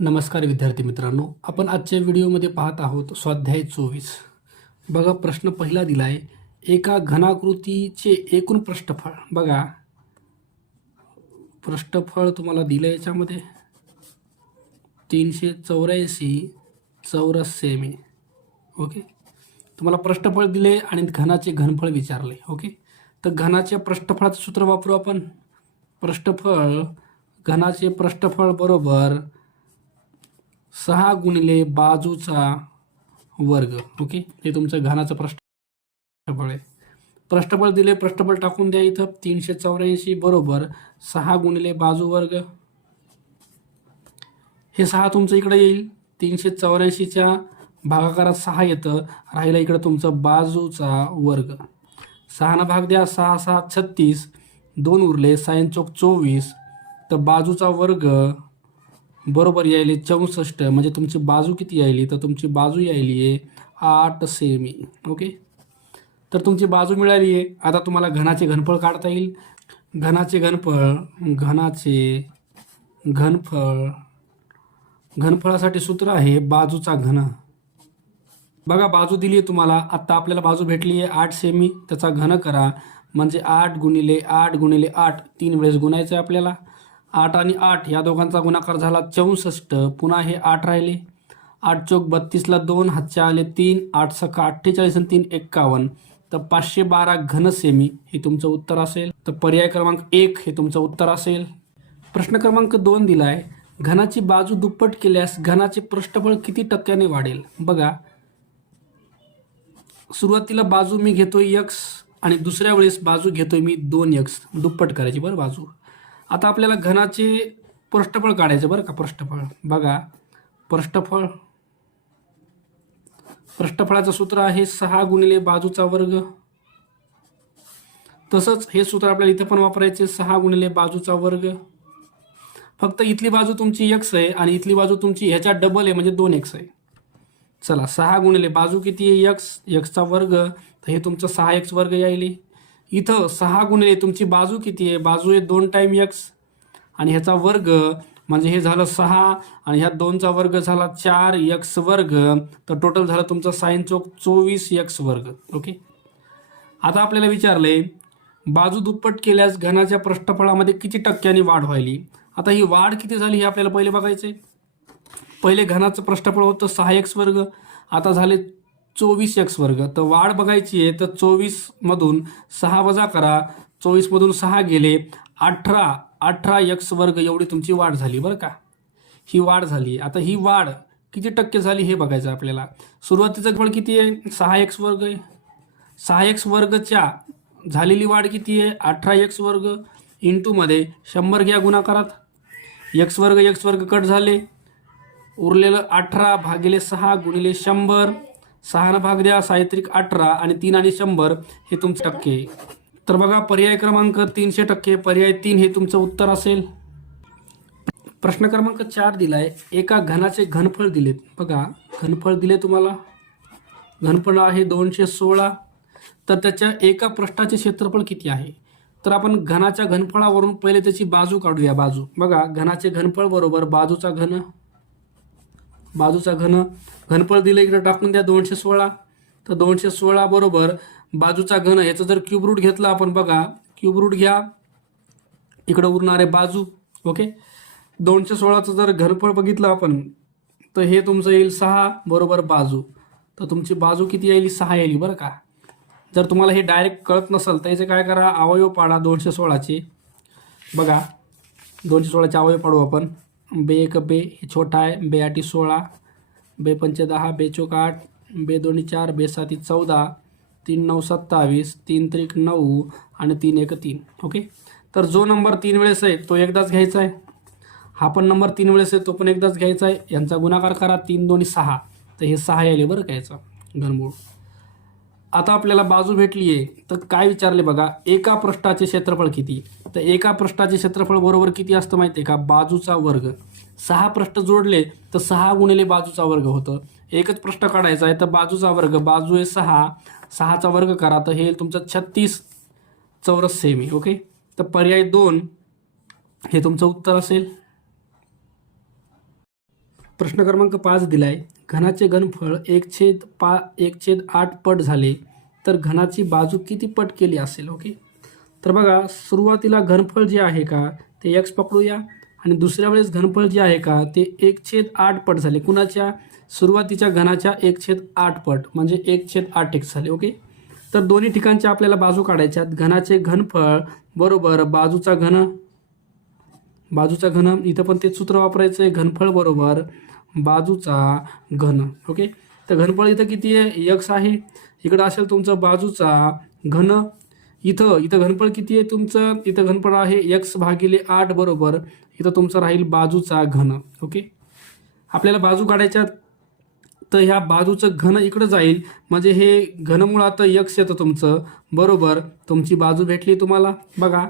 नमस्कार विद्यार्थी मित्रांनो, आपण आजच्या व्हिडिओमध्ये पाहत आहोत स्वाध्याय 24. बघा, प्रश्न पहिला दिला आहे, एका घनाकृतीचे एकूण पृष्ठफळ. बघा, पृष्ठफळ तुम्हाला दिलं आहे याच्यामध्ये 384 चौरस सेमी. ओके, तुम्हाला पृष्ठफळ दिले आणि घनाचे घनफळ विचारले. ओके, तर घनाच्या पृष्ठफळाचं सूत्र वापरू आपण. पृष्ठफळ, घनाचे पृष्ठफळ बरोबर 6 गुणिले बाजूचा वर्ग. ओके, हे तुमचं घनाचं पृष्ठफळ आहे. पृष्ठफळ दिले, पृष्ठफळ टाकून द्या इथं. 384 बरोबर 6 गुणिले बाजू वर्ग. हे 6 तुमचं इकडे येईल. 384च्या भागाकारात 6 येतं, राहिला इकडं तुमचं बाजूचा वर्ग. 6 भाग द्या, 6 6 36, 2 उरले, 6 चौक 24, तर बाजूचा वर्ग बरोबर यायली 64. म्हणजे तुमची बाजू किती यायली, तर तुमची बाजू यायली आहे 8 सेमी. ओके, तर तुमची बाजू मिळाली आहे. आता तुम्हाला घनाचे घनफळ काढता येईल. घनाचे घनफळ, घनफळासाठी सूत्र आहे बाजूचा घन. बघा, बाजू दिली आहे तुम्हाला. आत्ता आपल्याला बाजू भेटली आहे 8 सेमी. त्याचा घन करा, म्हणजे 8 गुणिले 8 गुणिले 8, 3 वेळेस गुणायचं आहे आपल्याला. 8 आणि 8 या दोघांचा गुणाकार झाला 64. पुन्हा हे 8 राहिले. 8 चौक 32ला 2, हातच्या आले 3, 8 सका 48 आणि 3 51, तर 512 घन सेमी हे तुमचं उत्तर असेल. तर पर्याय क्रमांक 1 हे तुमचं उत्तर असेल. प्रश्न क्रमांक 2 दिला आहे, घनाची बाजू दुप्पट केल्यास घनाचे पृष्ठफळ किती टक्क्याने वाढेल. बघा, सुरुवातीला बाजू मी घेतोय x आणि दुसऱ्या वेळेस बाजू घेतोय मी 2x. दुप्पट करायची बरं बाजू. आता आपल्याला घनाचे पृष्ठफळ काढायचं बरं का. पृष्ठफळ बघा, पृष्ठफळाचं सूत्र आहे 6 गुणिले बाजूचा वर्ग. तसंच हे सूत्र आपल्याला इथे पण वापरायचे, 6 गुणिले बाजूचा वर्ग. फक्त इथली बाजू तुमची x आहे आणि इथली बाजू तुमची ह्याच्या डबल आहे, म्हणजे 2x आहे. चला, 6 गुणिले बाजू किती आहे x चा वर्ग, तर हे तुमचं 6x वर्ग यायले. इथं 6 गुणिले तुमची बाजू किती आहे, बाजू आहे 2 टाइम x आणि ह्याचा वर्ग, म्हणजे हे झालं 6 आणि ह्या 2चा वर्ग झाला 4x वर्ग. तर टोटल झालं तुमचं 6 चौक 24x वर्ग. ओके, आता आपल्याला विचारलंय बाजू दुप्पट केल्यास घनाच्या पृष्ठफळामध्ये किती टक्क्यांनी वाढ व्हायली. आता ही वाढ किती झाली हे आपल्याला पहिले बघायचंय. पहिले घनाचं पृष्ठफळ होतं 6x वर्ग, आता झाले 24x वर्ग. तर वाढ बघायची आहे, तर 24मधून 6 वजा करा, 24मधून 6 गेले, 18x वर्ग एवढी तुमची वाढ झाली बरं का. ही वाढ झाली. आता ही वाढ किती टक्के झाली हे बघायचं आपल्याला. सुरुवातीचं फळ किती आहे, 6x वर्ग आहे. 6x वर्गच्या झालेली वाढ किती आहे, 18x वर्ग. इंटूमध्ये 100 घ्या गुणाकारात. x वर्ग कट झाले, उरलेलं 18 भागिले 6 गुणिले 100. 6 भाग द्या, 6 18 आणि 3 आणि 100 हे तुमचे टक्के. तर बघा, पर्याय क्रमांक 300%, पर्याय 3 हे तुमचं उत्तर असेल. प्रश्न क्रमांक 4 दिलाय, एका घनाचे घनफळ दिलेत. बघा, घनफळ दिले तुम्हाला. घनफळ आहे 216. तर त्याच्या एका पृष्ठाचे क्षेत्रफळ किती आहे. तर आपण घनाच्या घनफळावरून पहिले त्याची बाजू काढूया. बाजू बघा, घनाचे घनफळ बरोबर बाजूचा घन. घनफळ दिलं इकडे टाकून द्या 216. तर 216 बरोबर बाजूचा घन. याचं जर क्यूब रूट घेतलं आपण, बघा क्यूब रूट घ्या, इकडं उरणार आहे बाजू. ओके, 216चं जर घनफळ बघितलं आपण, तर हे तुमचं येईल 6 बरोबर बाजू. तर तुमची बाजू किती येईल, 6 येईल बरं का. जर तुम्हाला हे डायरेक्ट कळत नसेल तर याचे काय करा, अवयव पाडा 216चे. बघा, 216चे अवयव पाडू आपण. बे 1 बे, हे छोटा आहे, बे 8 16, बे 5 10, बे 4 8, बे 2 4, बे 7 14, 3 9 27, 3 3 9 आणि 3 1 3. ओके, तर जो नंबर 3 वेळेस आहे तो एकदाच घ्यायचा आहे. हा पण नंबर 3 वेळेस आहे तो पण एकदाच घ्यायचा आहे. यांचा गुणाकार करा, 3 2 6, तर हे 6 यायले बरं का याचं घनमूळ. आता आपल्याला बाजू भेटली आहे, तर काय विचारले बघा, एका पृष्ठाचे क्षेत्रफळ किती. तर एका पृष्ठाचे क्षेत्रफळ बरोबर किती असतं माहिती आहे का, बाजूचा वर्ग. 6 पृष्ठ जोडले तर 6 गुणिले बाजूचा वर्ग होतं. एकच पृष्ठ काढायचा आहे तर बाजूचा वर्ग, बाजू आहे 6, 6चा वर्ग करा, तर हे तुमचं 36 चौरस सेमी. ओके, तर पर्याय 2 हे तुमचं उत्तर असेल. प्रश्न क्रमांक 5 दिलाय, घनाचे घनफळ 1/8 पट झाले तर घनाची बाजू किती पट केली असेल. ओके, तर बघा सुरुवातीला घनफळ जे आहे का ते x पकडूया आणि दुसऱ्या वेळेस घनफळ जे आहे का ते 1/8 पट झाले. कुणाच्या? सुरुवातीच्या घनाच्या 1/8 पट म्हणजे 1/8x झाले. ओके, तर दोन्ही ठिकाणच्या आपल्याला बाजू काढायच्या. घनाचे घनफळ बरोबर बाजूचा घन, इथं पण तेच सूत्र वापरायचं आहे, घनफळ बरोबर बाजूचा घन. ओके, तर घनफळ इथं किती आहे? x आहे. इकडं असेल तुमचं बाजूचा घन. इथं घनफळ किती आहे तुमचं? इथं घनफळ आहे x/8 बरोबर इथं तुमचं राहील बाजूचा घन. ओके, आपल्याला बाजू काढायच्या, तर ह्या बाजूचं घन इकडं जाईल म्हणजे हे घनमुळात x येतं तुमचं बरोबर तुमची बाजू भेटली तुम्हाला. बघा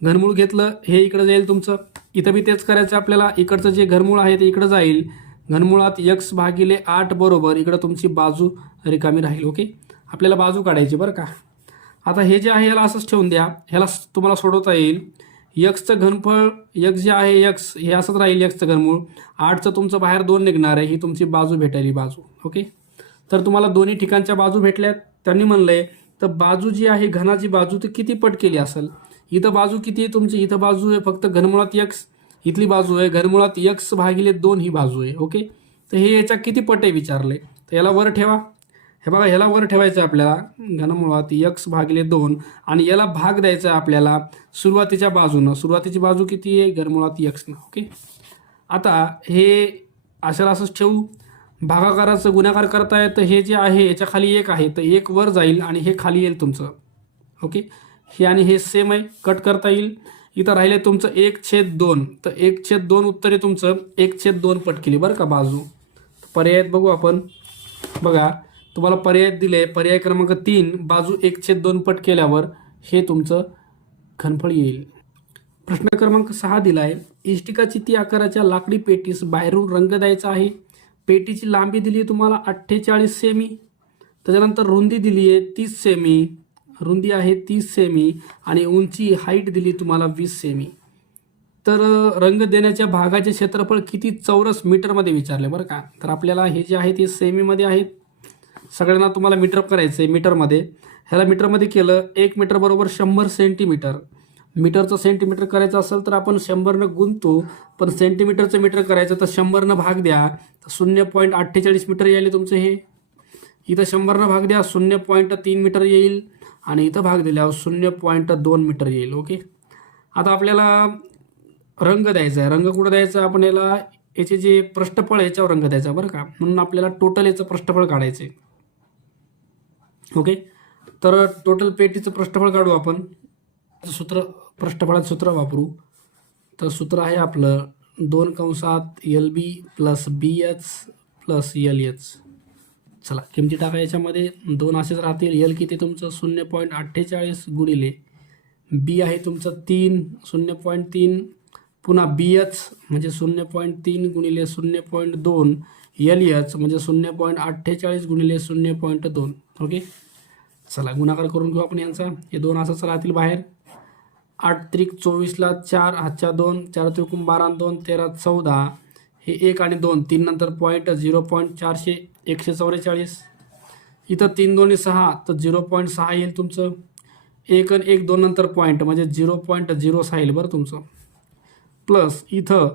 घनमूळ घेतलं, हे इकडं जाईल तुमचं. इथं बी तेच करायचं आपल्याला. इकडचं जे घनमूळ आहे ते इकडं जाईल. घनमुळात x/8 बरोबर इकडं तुमची बाजू रिकामी राहील. ओके, आपल्याला बाजू काढायची बरं का. आता हे जे आहे याला असंच ठेवून द्या, ह्याला तुम्हाला सोडवता येईल. एक्सचं घनफळ x जे आहे x हे असंच राहील, एक्सचं घनमूळ 8चं तुमचं बाहेर 2 निघणार आहे, ही तुमची बाजू भेटेल ही बाजू. ओके, तर तुम्हाला दोन्ही ठिकाणच्या बाजू भेटल्यात. त्यांनी म्हणलंय तर बाजू जी आहे घनाची बाजू ती किती पट केली असेल. इथं बाजू किती आहे तुमची? इथं बाजू आहे फक्त घनमुळात x, इथली बाजू आहे घनमुळात x/2 ही बाजू आहे. ओके, तर हे याच्या किती पट आहे विचारले, तर याला वर ठेवा. हे बघा ह्याला वर ठेवायचं आहे आपल्याला घनमुळात x/2 आणि याला भाग द्यायचा आहे आपल्याला सुरुवातीच्या बाजूनं. सुरुवातीची बाजू किती आहे? घनमुळात x ना. ओके, आता हे अशाला असंच ठेवू. भागाकाराचं गुणाकार करताय तर हे जे आहे याच्या खाली 1 आहे तर 1 वर जाईल आणि हे खाली येईल तुमचं. ओके, हे आणि हे सेम आहे, कट करता येईल. इथं राहिले तुमचं 1/2, तर 1/2 उत्तर आहे तुमचं 1/2 पट केली बरं का बाजू. पर्यायात बघू आपण. बघा तुम्हाला पर्याय दिले, पर्याय क्रमांक 3 बाजू 1/2 पट केल्यावर हे तुमचं घनफळ येईल. प्रश्न क्रमांक 6 दिलाय, इष्टिकाची ती आकाराच्या लाकडी पेटीस बाहेरून रंग द्यायचा आहे. पेटीची लांबी दिली आहे तुम्हाला 48 सेमी, त्याच्यानंतर रुंदी दिली आहे 30 सेमी, रुंदी आहे 30 सेमी आणि उंची हाईट दिली तुम्हाला 20 सेमी. तर रंग देण्याच्या भागाचे क्षेत्रफळ किती चौरस मीटरमध्ये विचारले बरं का. तर आपल्याला हे जे आहे ते सेमीमध्ये आहेत. सगळ्यांना तुम्हाला मीटर करायचं आहे मीटरमध्ये. ह्याला मीटरमध्ये केलं 1 मीटर बरोबर 100 सेंटीमीटर. मीटरचं सेंटीमीटर करायचं असेल तर आपण 100नं गुणतो, पण सेंटीमीटरचं मीटर करायचं तर 100नं भाग द्या तर 0.48 मीटर येईल तुमचं. हे इथं 100नं भाग द्या 0.3 मीटर येईल आणि इथं भाग दिल्यावर 0.2 मीटर येईल. ओके, आता आपल्याला रंग द्यायचा आहे. रंग कुठं द्यायचा? आपण याला याचे जे पृष्ठफळ याच्यावर रंग द्यायचा बरं का. म्हणून आपल्याला टोटल याचं पृष्ठफळ काढायचं आहे. ओके, तर टोटल पेटीचं पृष्ठफळ काढू आपण. सूत्र पृष्ठफळाचं सूत्र वापरू. तर सूत्र आहे आपलं 2 कंसात LB + BH + LH. चला किमती टाका याच्यामध्ये. 2 असेच राहतील. L किती तुमचं 0.48 गुणिले B आहे तुमचं 3 0.3 पुन्हा BH म्हणजे 0.3 गुणिले 0.2 LH म्हणजे 0.48 गुणिले 0.2. ओके, चला गुणाकार करून घेऊ आपण यांचा. हे 2 असंच राहतील बाहेर. 8 त्रिक 24ला 4 हातच्या 2 4 त्रिकून 12 2 13 14. हे 1 आणि 2 3 नंतर पॉईंट 0.400 144. इथं 3 2 6 तर 0.6 येईल तुमचं. 1 आणि 1 2 नंतर पॉईंट म्हणजे 0.06 येईल बरं तुमचं. प्लस इथं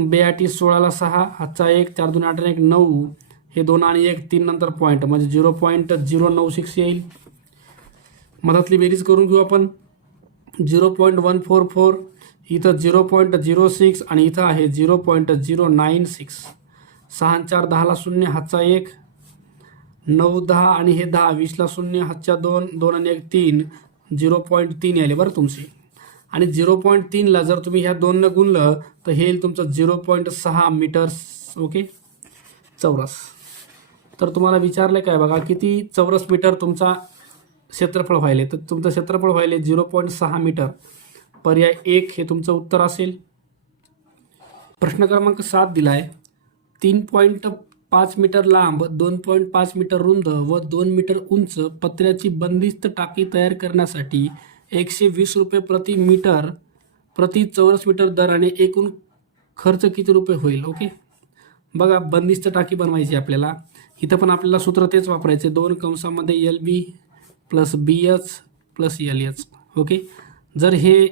82 16ला 6 हातचा 1 4 2 8 1 9. हे 2 आणि 1 3 नंतर पॉईंट म्हणजे 0.096 येईल. मधातली बेरीज करून घेऊ आपण. 0.144 इथं 0.06 आणि इथं आहे 0.096. 6 आणि 4 10ला 0 हातचा 1 9 10 आणि हे 10 20ला 0 हातच्या 2 2 आणि 1 3 0.3 आले बरं तुमची. आणि 0.3ला जर तुम्ही ह्या 2नं गुणलं तर हे येईल तुमचं 0.6 मीटर्स. ओके, चौरस. तर तुम्हाला विचारलं काय बघा किती चौरस मीटर तुमचा क्षेत्रफळ व्हायले. तर तुमचं क्षेत्रफळ व्हायले 0.6 मीटर. पर्याय 1 हे तुमचं उत्तर असेल. प्रश्न क्रमांक 7 दिलाय, 3.5 मीटर लांब 2.5 मीटर रुंद व 2 मीटर उंच पत्र्याची बंदिस्त टाकी तयार करण्यासाठी 120 रुपये प्रति चौरस मीटर दराने एकूण खर्च किती रुपये होईल. ओके, बघा बंदिस्त टाकी बनवायची आपल्याला. इथं पण आपल्याला सूत्र तेच वापरायचे, 2 कंसामध्ये LB plus BH plus LH. Okay. जर हे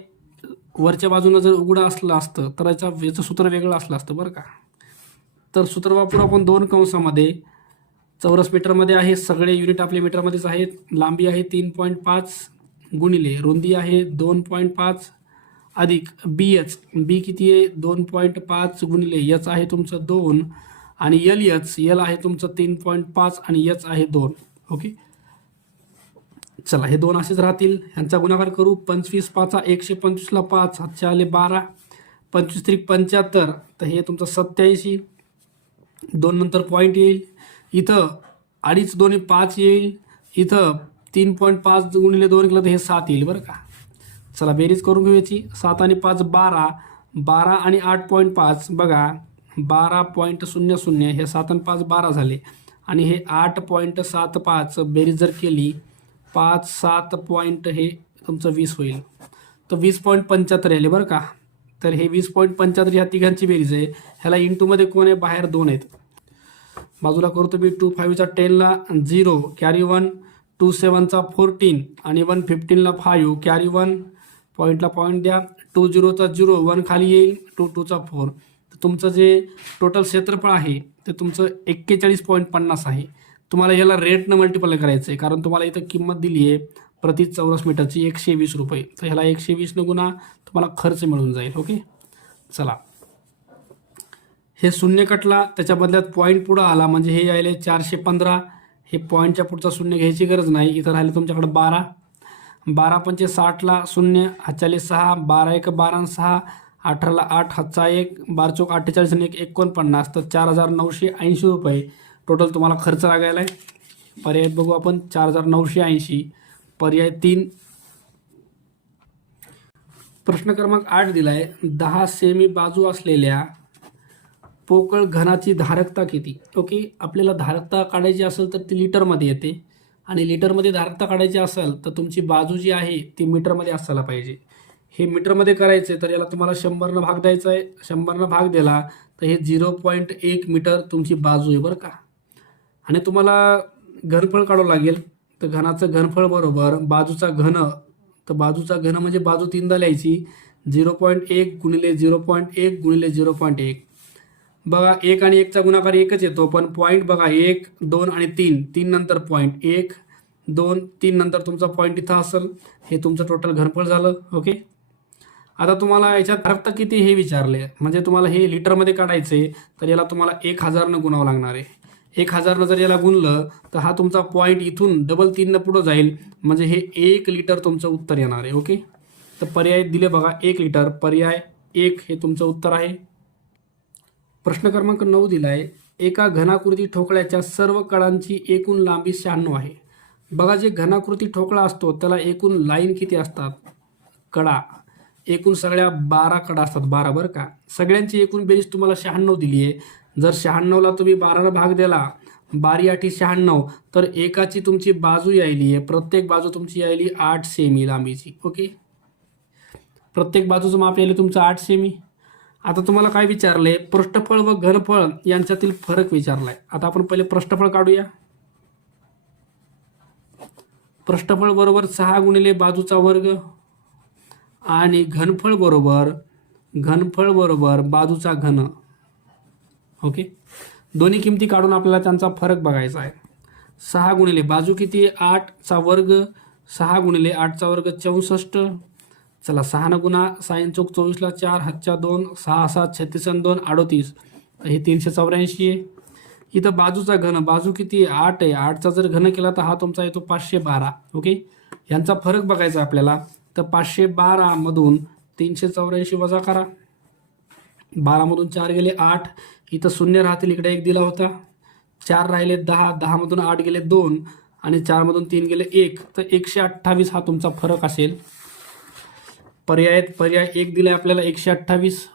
वरच्या बाजूनं जर उघडं असलं असतं तर याचं सूत्र वेगळं असलं असतं बरं का. तर सूत्र वापरून आपण 2 कंसामध्ये चौरस मीटरमध्ये आहे, सगळे युनिट आपले मीटरमध्येच आहेत. लांबी आहे 3.5 गुणिले रुंदी आहे 2.5 अधिक BH, B किती आहे 2.5 गुणिले H आहे तुमचं 2 आणि LH, L आहे तुमचं 3.5 आणि H आहे 2. ओके. चला हे 2 असेच राहतील, ह्यांचा गुणाकार करू. 25 5 125 ला 5 हातच्या आले 12, 25 त्रिक 75, तर हे तुमचं 87. 2 नंतर पॉईंट येईल, इथं 2.5 2 5 येईल, इथं 3.5 गुणिले 2 केलं तर हे 7 येईल बरं का. चला बेरीज करून घेऊ याची. 7 आणि 5 12, 12 आणि 8.5 बघा 12.00, हे 7 आणि 5 12 झाले आणि हे 8.75. बेरीज जर केली 5 7 पॉईंट हे तुमचं 20 होईल, तर 20.75 आले बरं का. तर हे 20.75 ह्या तिघांची बेरीज आहे. ह्याला इंटूमध्ये कोण आहे, बाहेर 2 आहेत. बाजूला करतो मी. 2 5 चा 10 ला 0 कॅरी 1, 2 7 चा 14 आणि 1 15 ला 5 कॅरी 1, पॉईंटला पॉईंट द्या. 2 0 चा 0, 1 खाली येईल, 2 2 चा 4. तर तुमचं जे टोटल क्षेत्रफळ आहे ते तुमचं 41.50 आहे. तुम्हाला याला रेटनं मल्टिप्लाय करायचं आहे, कारण तुम्हाला इथं किंमत दिली आहे प्रति चौरस मीटरची 120 रुपये. तर ह्याला 120 गुणा तुम्हाला खर्च मिळून जाईल. ओके. चला हे शून्य कटला, त्याच्या बदल्यात पॉईंट पुढं आला म्हणजे हे यायले 415. हे पॉईंटच्या पुढचा शून्य घ्यायची गरज नाही. इथं राहिले तुमच्याकडे 12, 12 पंचे 60 ला 0, हातच्याले 6, 12 1 12 आणि 6, 18 ला 8 हातचा 1, 12 चौक 48 आणि 1 49. तर 4,980 रुपये टोटल तुम्हाला खर्च लागायला आहे. पर्याय बघू आपण. 4,980 पर्याय 3. प्रश्न क्रमांक 8 दिलाय. 10 सेमी बाजू असलेल्या पोकळ घनाची धारकता किती. ओके. आपल्याला धारकता काढायची असेल तर ती लिटरमध्ये येते आणि लिटरमध्ये धारकता काढायची असेल तर तुमची बाजू जी आहे ती मीटरमध्ये असायला पाहिजे. हे मीटरमध्ये करायचे तर याला तुम्हाला 100 भाग द्यायचा आहे. 100 भाग दिला तर हे 0.1 मीटर तुमची बाजू आहे बरं का. आणि तुम्हाला घनफळ काढावं लागेल. तर घनाचं घनफळ बरोबर बाजूचा घन, तर बाजूचा घन म्हणजे बाजू 3दा लिहायची. 0.1 गुणिले 0.1 गुणिले 0.1. बघा 1 आणि 1चा गुणाकार 1च येतो, पण पॉईंट बघा 1 2 आणि 3, 3 नंतर पॉईंट 1 2 3 नंतर तुमचा पॉईंट इथं असेल. हे तुमचं टोटल घनफळ झालं. ओके. आता तुम्हाला याच्यात धारकता किती हे विचारले, म्हणजे तुम्हाला हे लिटरमध्ये काढायचे तर याला तुम्हाला 1000 गुणावं लागणार आहे. 1000 जर याला गुणलं तर हा तुमचा पॉईंट इथून डबल 3 पुढं जाईल, म्हणजे हे 1 लिटर तुमचं उत्तर येणार आहे. ओके. तर पर्याय दिले बघा 1 लिटर, पर्याय 1 हे तुमचं उत्तर आहे. प्रश्न क्रमांक 9 दिलाय. एका घनाकृती ठोकळ्याच्या सर्व कडांची एकूण लांबी 96 आहे. बघा जे घनाकृती ठोकळा असतो त्याला एकूण लाईन किती असतात, कडा, एकूण सगळ्या 12 कडा असतात, 12 बरं का. सगळ्यांची एकूण बेरीज तुम्हाला 96 दिली आहे. जर 96ला तुम्ही 12 भाग दिला, 12 8 96, तर एकाची तुमची बाजू यायली आहे, प्रत्येक बाजू तुमची यायली 8 सेमी लांबीची. ओके. प्रत्येक बाजूचं माप यायला तुमचं 8 सेमी. आता तुम्हाला काय विचारलंय, पृष्ठफळ व घनफळ यांच्यातील फरक विचारलाय. आता आपण पहिले पृष्ठफळ काढूया. पृष्ठफळ बरोबर 6 गुणिले बाजूचा वर्ग आणि घनफळ बरोबर बाजूचा घन. ओके. दोन्ही किमती काढून आपल्याला त्यांचा फरक बघायचा आहे. 6 गुणिले बाजू किती आहे 8 चा वर्ग, 6 गुणिले 8 चा वर्ग 64. चला 6 न गुणा, 6 चौक 24 ला 4 हातच्या 2, 6 7 36 आणि 2 38, हे 384 आहे. इथं बाजूचा घन, बाजू किती आहे 8 आहे, 8चा जर घन केला तर हा तुमचा येतो 512. ओके. यांचा फरक बघायचा आपल्याला. तर 512 मधून 384 वजा करा, 12 मधून 4 गेले 8, इथं 0 राहतील, इकडे 1 दिला होता, 4 राहिले 10, 10 मधून 8 गेले 2 आणि 4 मधून 3 गेले 1, तर 128 हा तुमचा फरक असेल. पर्याय 1 दिलाय आपल्याला 128.